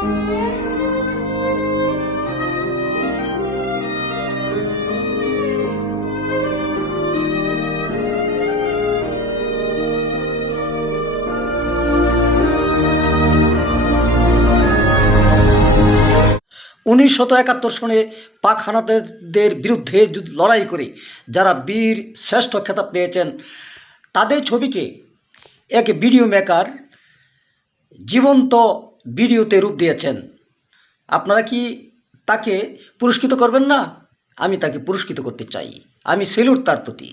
Música উনিশশত একাত্তর সনে পাক হানাদের বিরুদ্ধে লড়াই করে যারা বীর শ্রেষ্ঠ খেতাব পেয়েছেন, তাদের ছবিকে এক ভিডিও মেকার জীবন্ত ভিডিওতে রূপ দিয়েছেন। আপনারা কি তাকে পুরস্কৃত করবেন না? আমি তাকে পুরস্কৃত করতে চাই। আমি সেলুট তার প্রতি।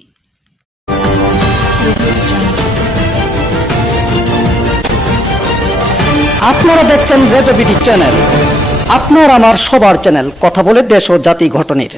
আপনারা দেখছেন রেজবিডি চ্যানেল। আপনার আমার সবার চ্যানেল কথা বলে দেশ ও জাতি ঘটনের